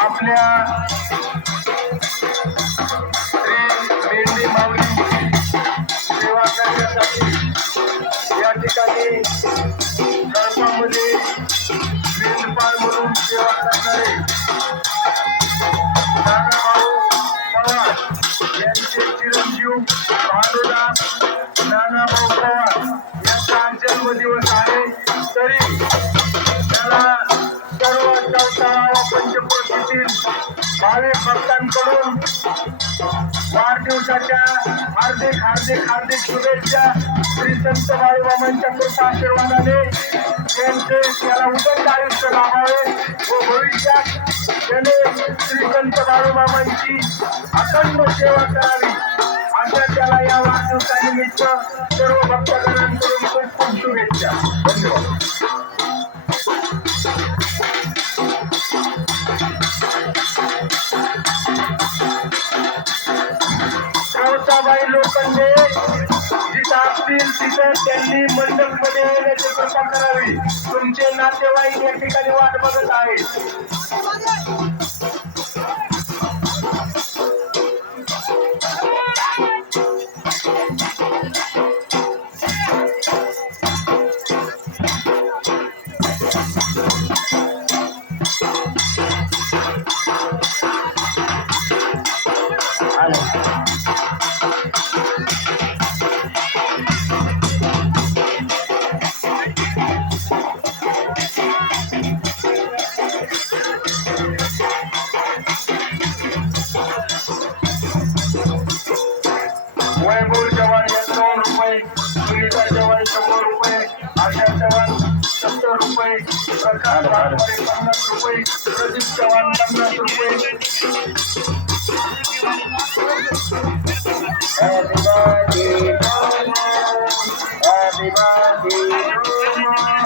आपल्या जन्मदिवस आहे तरी त्याला सर्व चौथाळा व भाविक भक्तांकडून वाढदिवसाच्या हार्दिक हार्दिक हार्दिक शुभेच्छा. श्री संत बाळूमामांच्या कृपा आशीर्वादाने त्यांचे त्याला उदंड आयुष्य लाभावे. व भविष्यात त्याने श्री संत बाळूमामांची अखंड सेवा करावी. आता त्याला या वाढदिवसानिमित्त सर्व भक्तगणांकडून कवताबाई लोखंडे जिथं असतील तिथं त्यांनी मंडपमध्ये येण्याची कृपा करावी तुमचे नातेवाईक या ठिकाणी वाट बघत आहेत Thank you. वैभव चव्हाण एकावन्न रुपये. सुनीता चव्हाण शंभर रुपये. आशा चव्हाण सत्तर रुपये. प्रकाश वाघमारे पन्नास रुपये. प्रदीप चव्हाण पन्नास रुपये. Happy birthday